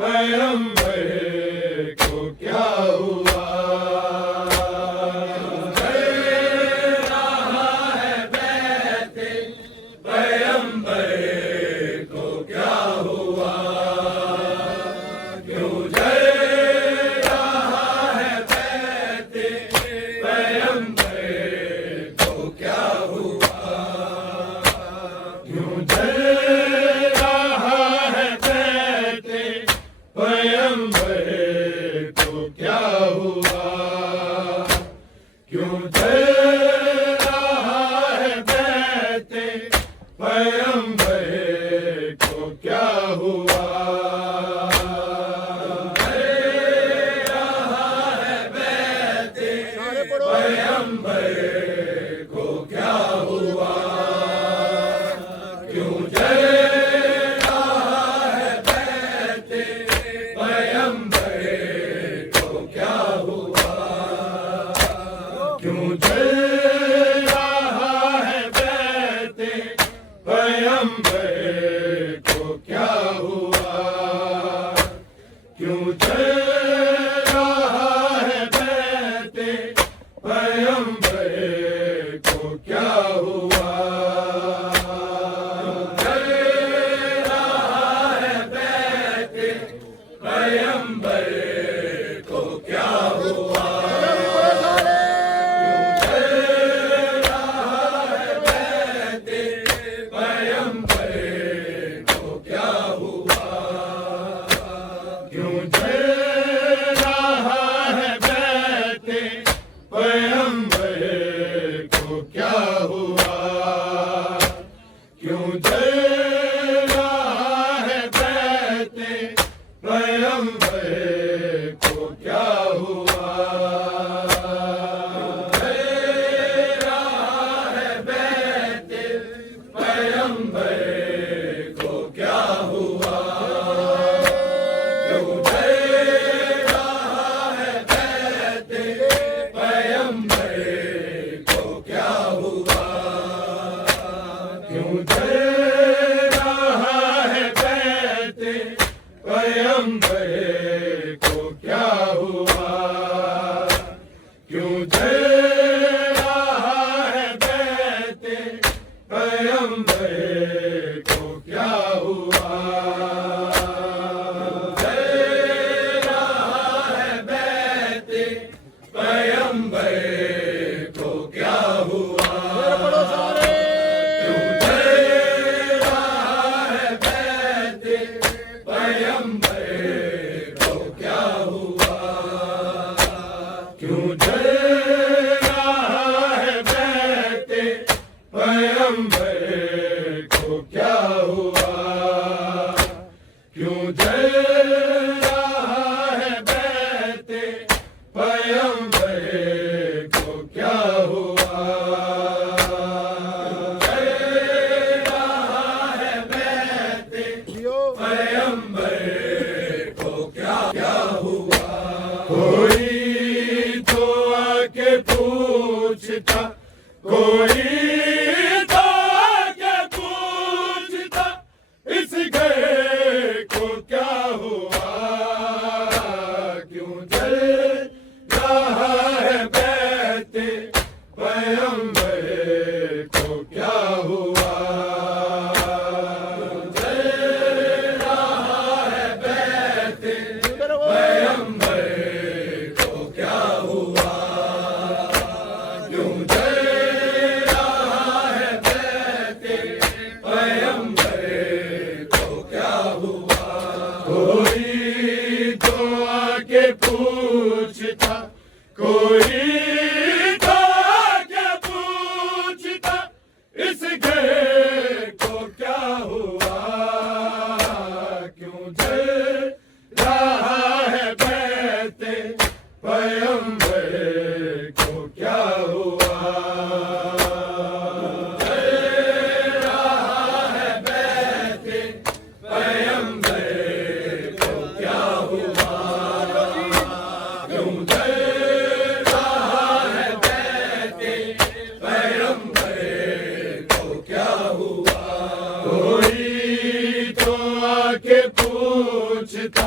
पैगंबर को क्या हुआ? कोई तो आके पूछता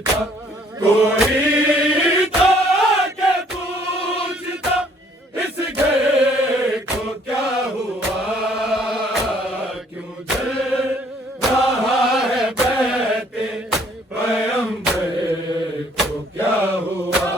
पूछता कोई था के पूछता इस घर को क्या हुआ क्यों जल रहा है बहते पैगंबर को क्या हुआ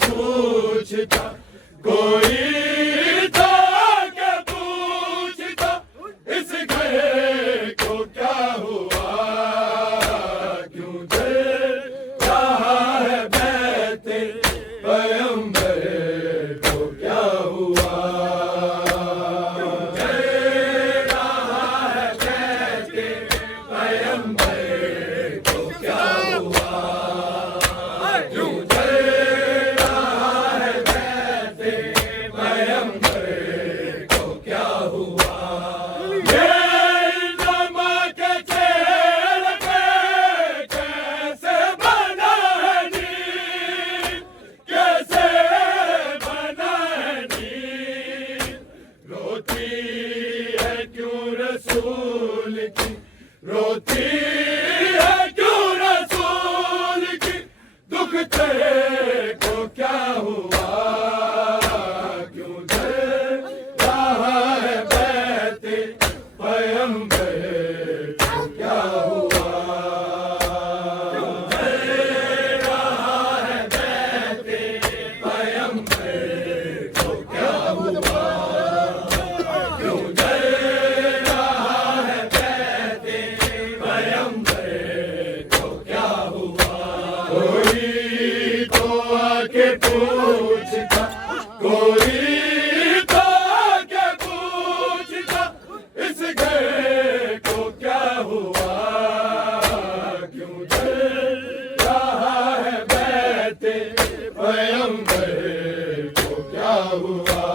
पूछता कोई था के पूछता इस घर को क्या हुआ क्यों जल रहा है बहते पैगंबर को क्या हुआ जल रहा है बहते पैगंबर को क्या हुआ क्यों रोती है क्यों रसूल की दुख तेरे को क्या हुआ क्यों जल रहा है बहते पैगंबर को क्या हुआ क्यों जल रहा है बहते पैगंबर को क्या हुआ क्यों जल कोई तो आके पूछता कोई तो आके पूछता इस घर को क्या हुआ क्यों जल रहा है बहते पैगंबर को क्या हुआ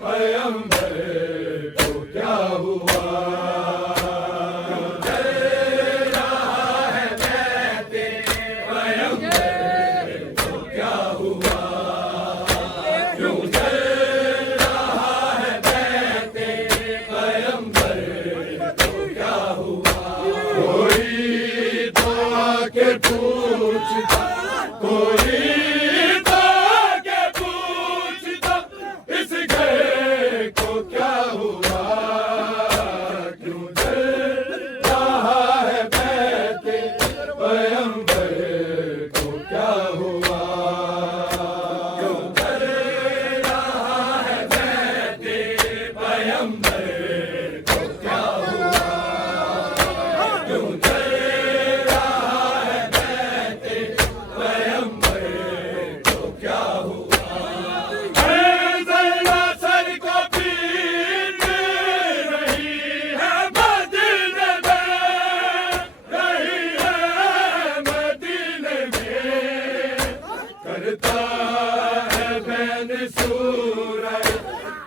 पैगंबर को क्या पैगंबर को क्या हुआ, क्यों जल रहा है बैते पैगंबर को क्या हुआ। है जरा सर को पीट रही है मदीने में, रही है मदीने में, करता है बैन सूरज,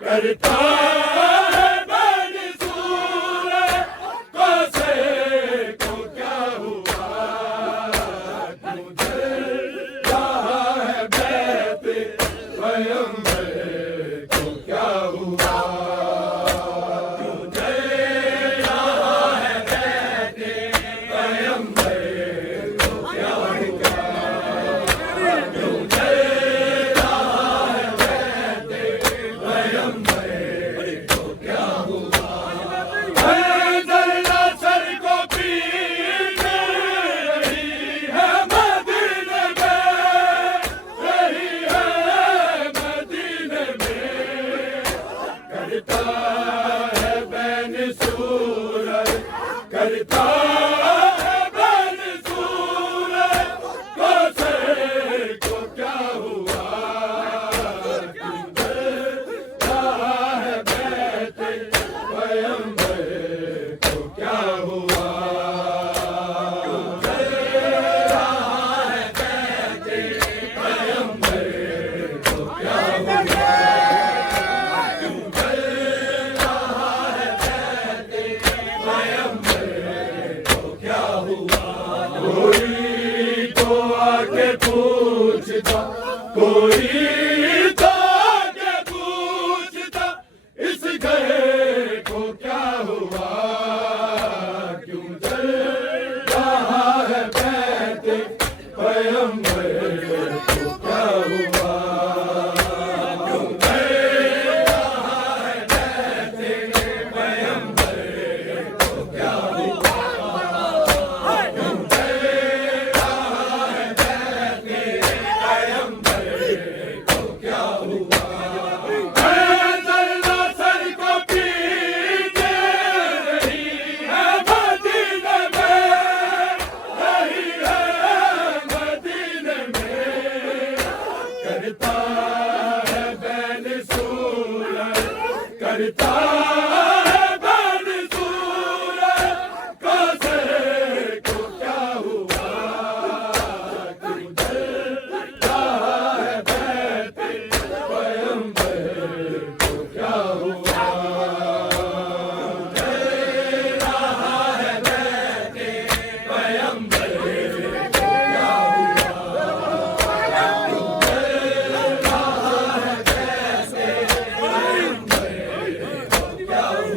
करता है बैन सूरज, कोसे को क्या हुआ, क्यों जल रहा है बैते पैगंबर को क्या हुआ, क्यों जल रहा है बैते पैगंबर को क्या हुआ, क्यों जल रहा है बैते पैगंबर को क्या हुआ। है जरा सर को पीट रही है मदीने में, रही है मदीने में, करता है बैन सूरज, करता है बैन सूरज, कोसे को क्या हुआ, क्यों जल रहा है बैते पैगंबर को क्या हुआ, क्यों जल रहा है बैते पैगंबर को क्या हुआ, क्यों जल रहा है बैते पैगंबर को क्या हुआ। कोई तो आके पूछता, कोई तो आके पूछता, इस घर को क्या हुआ, क्यों जल रहा है बैते पैगंबर को क्या हुआ, क्यों जल रहा है बैते पैगंबर को क्या हुआ, क्यों जल रहा है बैते पैगंबर को क्या हुआ। है जरा सर को पीट रही है मदीने में, रही है मदीने में, करता है बैन सूरज, करता है बैन सूरज, कोसे को क्या हुआ, क्यों जल रहा है बैते पैगंबर को क्या हुआ, जल रहा है बैते पैगंबर को क्या हुआ, क्यों जल रहा है बैते पैगंबर को क्या हुआ।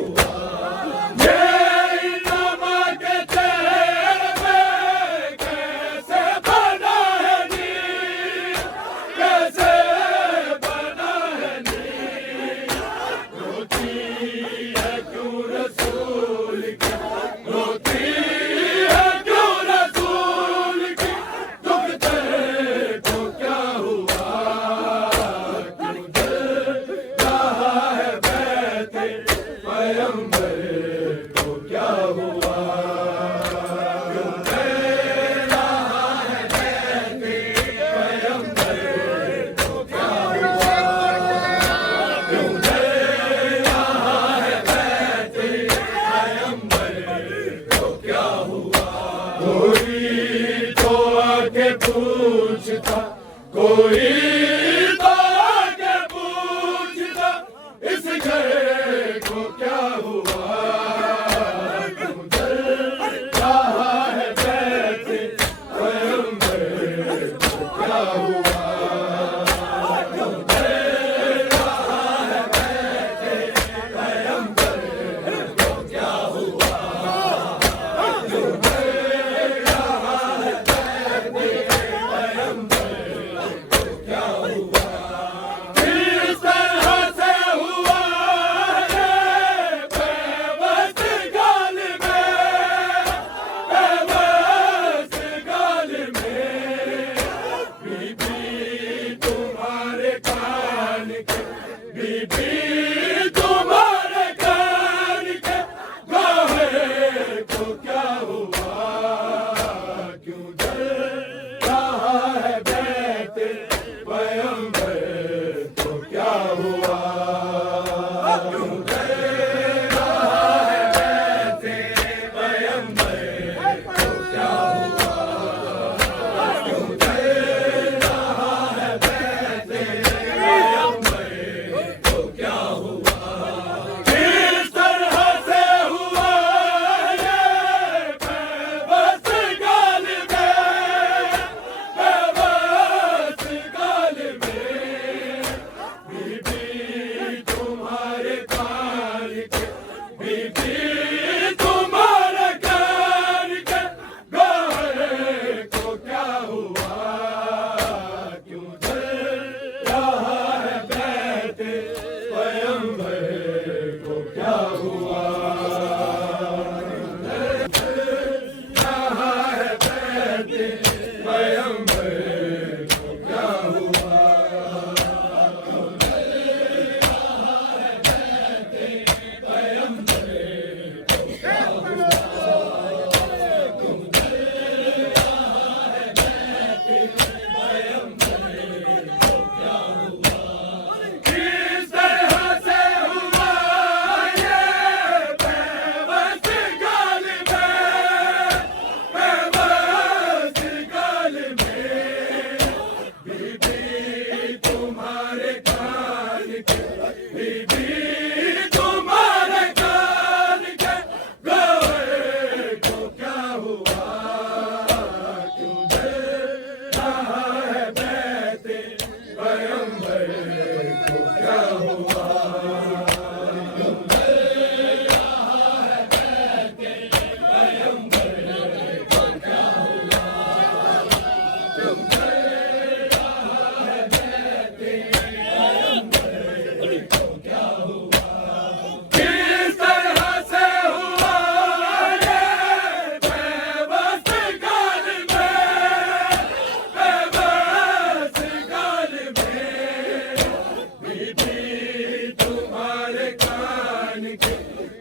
के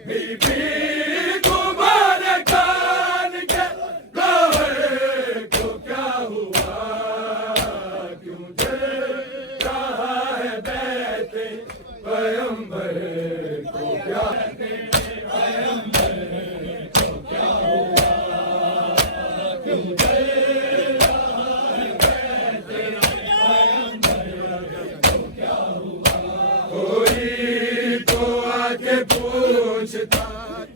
बीबी तुम्हारे खान के लोहे को क्या हुआ क्यों जल रहा है बैते पैगंबर को क्या पूछता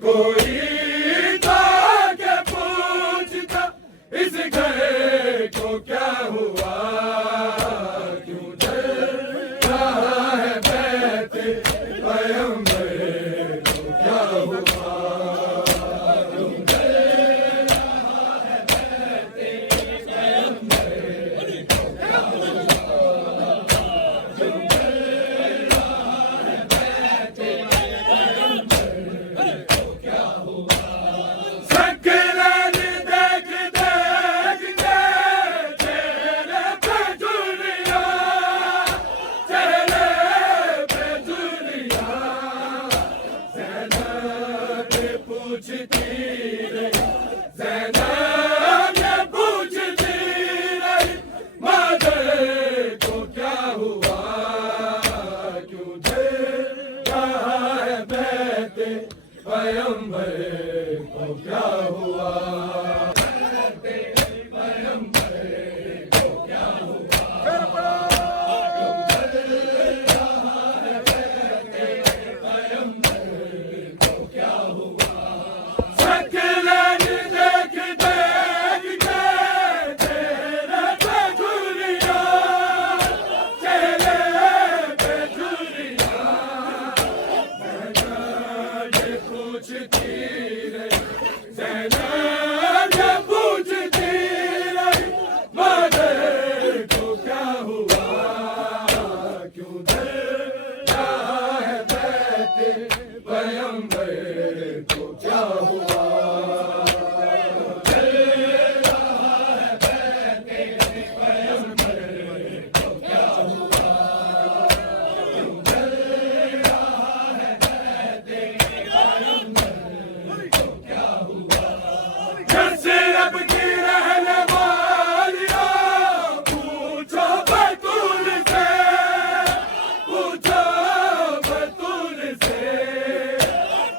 कोई तो आके पूछता इस घर को क्या हुआ क्यों जल रहा है बैते पैगंबर को क्या हुआ क्यों जल रहा है बैते पैगंबर को क्या हुआ क्यों जल रहा है बैते पैगंबर को क्या हुआ पैगंबर को क्या हुआ पैगंबर को क्या हुआ सकलन देख देख के तेरे पे झुरिया चेहरे पे झुरिया पूछती रही ज़ैनब ये पूछती रही मदर को क्या हुआ क्यों जल रहा है बैते पैगंबर को क्या हुआ जल रहा है बैते पैगंबर को क्या हुआ क्यों जल रहा है बैते रब की रहने वालिया पूछो बतूल से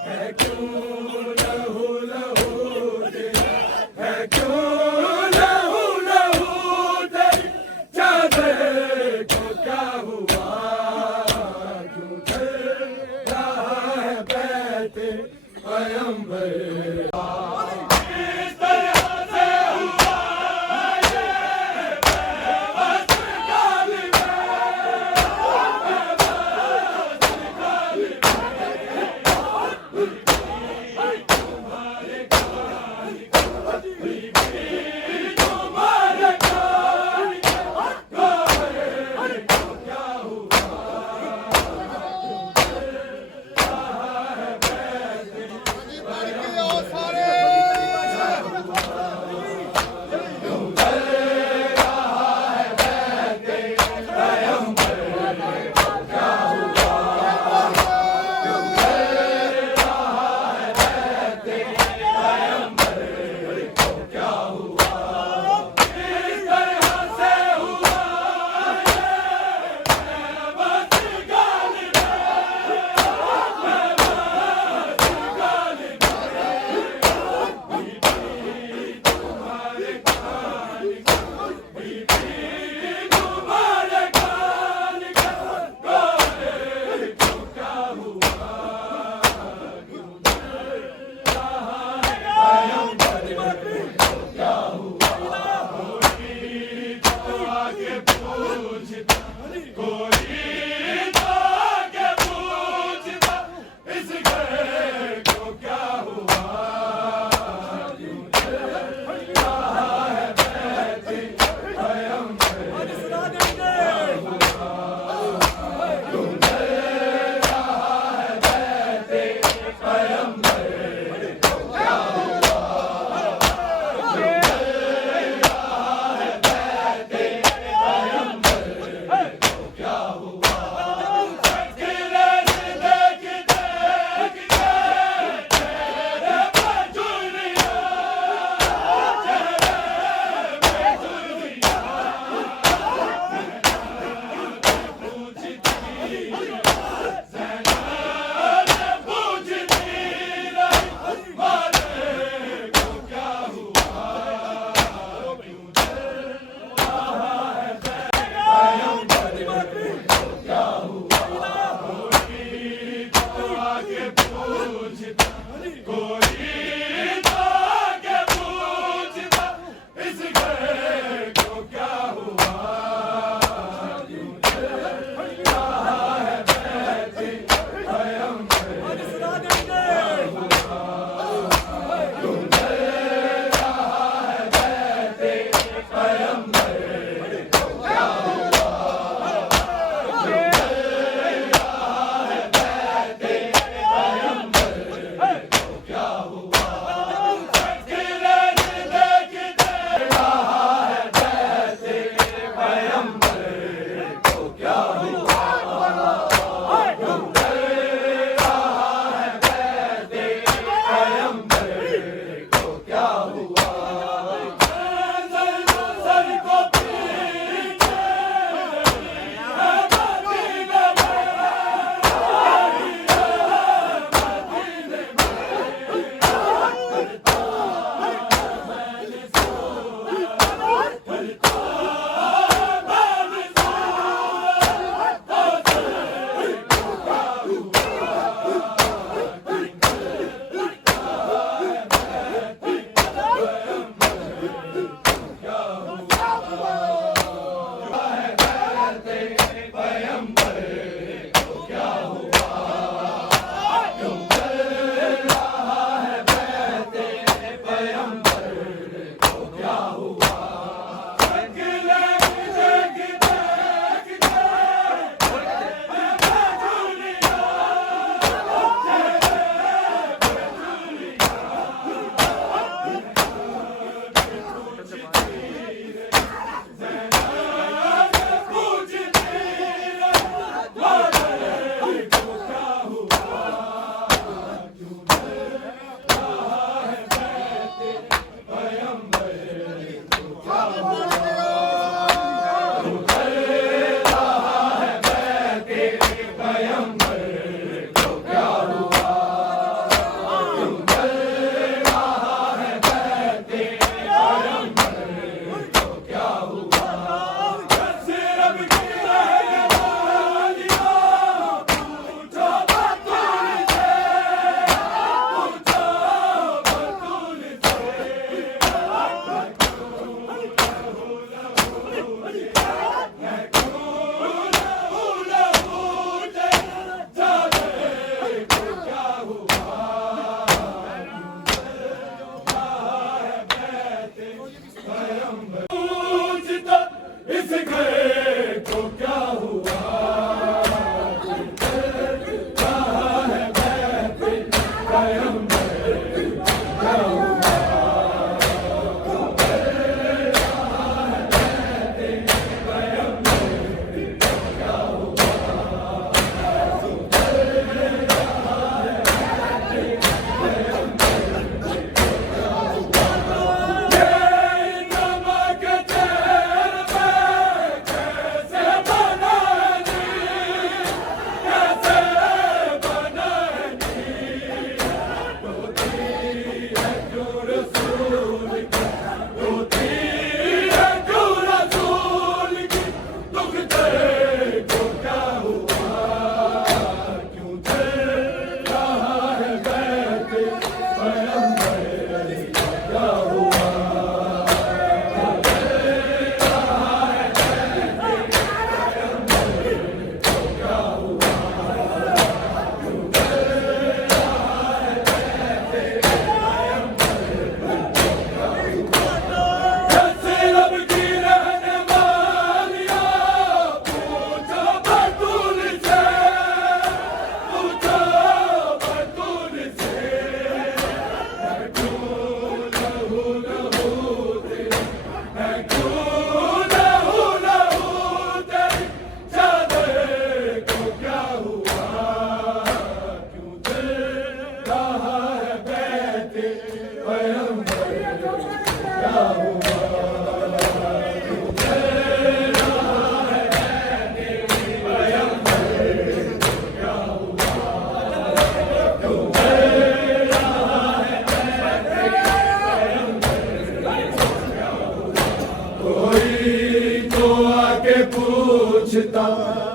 है क्यों लहू लहू है क्यों लहू लहू तेरी चादर को क्या हुआ क्यों जल रहा है बैते पैगंबर सारे